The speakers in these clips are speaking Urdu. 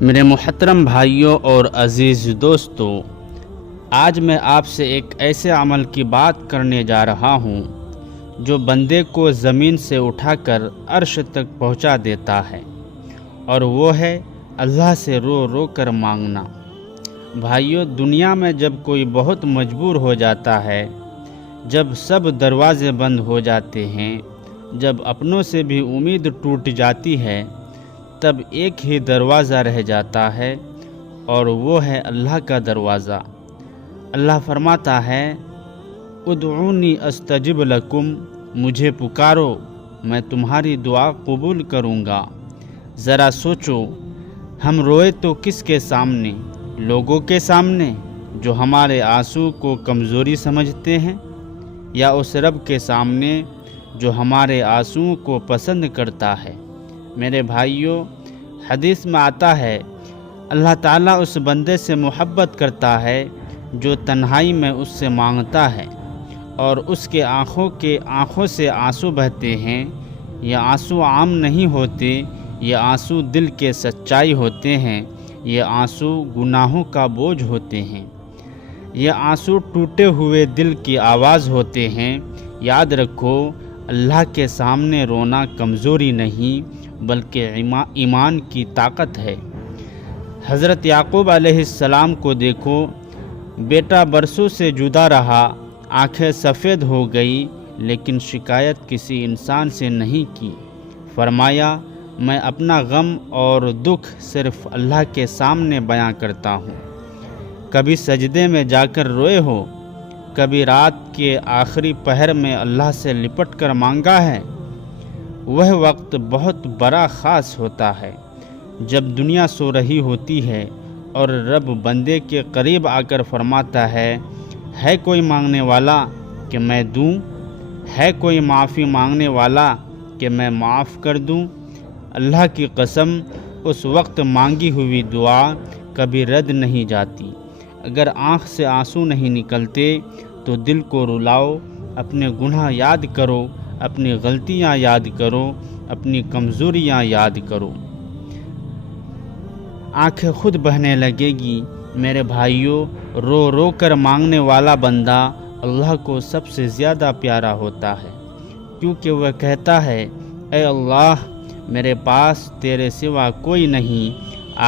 میرے محترم بھائیوں اور عزیز دوستوں، آج میں آپ سے ایک ایسے عمل کی بات کرنے جا رہا ہوں جو بندے کو زمین سے اٹھا کر عرش تک پہنچا دیتا ہے، اور وہ ہے اللہ سے رو رو کر مانگنا۔ بھائیوں، دنیا میں جب کوئی بہت مجبور ہو جاتا ہے، جب سب دروازے بند ہو جاتے ہیں، جب اپنوں سے بھی امید ٹوٹ جاتی ہے، تب ایک ہی دروازہ رہ جاتا ہے، اور وہ ہے اللہ کا دروازہ۔ اللہ فرماتا ہے، ادعونی استجب لکم، مجھے پکارو میں تمہاری دعا قبول کروں گا۔ ذرا سوچو، ہم روئے تو کس کے سامنے؟ لوگوں کے سامنے جو ہمارے آنسو کو کمزوری سمجھتے ہیں، یا اس رب کے سامنے جو ہمارے آنسو کو پسند کرتا ہے؟ میرے بھائیوں، حدیث میں آتا ہے، اللہ تعالیٰ اس بندے سے محبت کرتا ہے جو تنہائی میں اس سے مانگتا ہے، اور اس کے آنکھوں سے آنسو بہتے ہیں۔ یہ آنسو عام نہیں ہوتے، یہ آنسو دل کے سچائی ہوتے ہیں، یہ آنسو گناہوں کا بوجھ ہوتے ہیں، یہ آنسو ٹوٹے ہوئے دل کی آواز ہوتے ہیں۔ یاد رکھو، اللہ کے سامنے رونا کمزوری نہیں بلکہ ایمان کی طاقت ہے۔ حضرت یعقوب علیہ السلام کو دیکھو، بیٹا برسوں سے جدا رہا، آنکھیں سفید ہو گئی، لیکن شکایت کسی انسان سے نہیں کی۔ فرمایا، میں اپنا غم اور دکھ صرف اللہ کے سامنے بیان کرتا ہوں۔ کبھی سجدے میں جا کر روئے ہو؟ کبھی رات کے آخری پہر میں اللہ سے لپٹ کر مانگا ہے؟ وہ وقت بہت بڑا خاص ہوتا ہے جب دنیا سو رہی ہوتی ہے اور رب بندے کے قریب آ کر فرماتا ہے کوئی مانگنے والا کہ میں دوں؟ ہے کوئی معافی مانگنے والا کہ میں معاف کر دوں؟ اللہ کی قسم، اس وقت مانگی ہوئی دعا کبھی رد نہیں جاتی۔ اگر آنکھ سے آنسو نہیں نکلتے تو دل کو رلاؤ، اپنے گناہ یاد کرو، اپنی غلطیاں یاد کرو، اپنی کمزوریاں یاد کرو، آنکھیں خود بہنے لگے گی۔ میرے بھائیوں، رو رو کر مانگنے والا بندہ اللہ کو سب سے زیادہ پیارا ہوتا ہے، کیونکہ وہ کہتا ہے، اے اللہ، میرے پاس تیرے سوا کوئی نہیں۔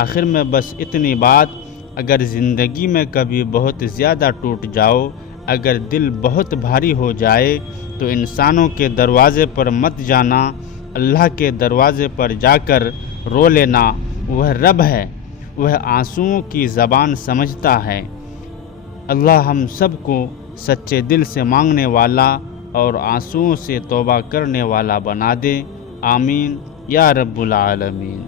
آخر میں بس اتنی بات، اگر زندگی میں کبھی بہت زیادہ ٹوٹ جاؤ، اگر دل بہت بھاری ہو جائے، تو انسانوں کے دروازے پر مت جانا، اللہ کے دروازے پر جا کر رو لینا۔ وہ رب ہے، وہ آنسوؤں کی زبان سمجھتا ہے۔ اللہ ہم سب کو سچے دل سے مانگنے والا اور آنسوؤں سے توبہ کرنے والا بنا دے۔ آمین یا رب العالمین۔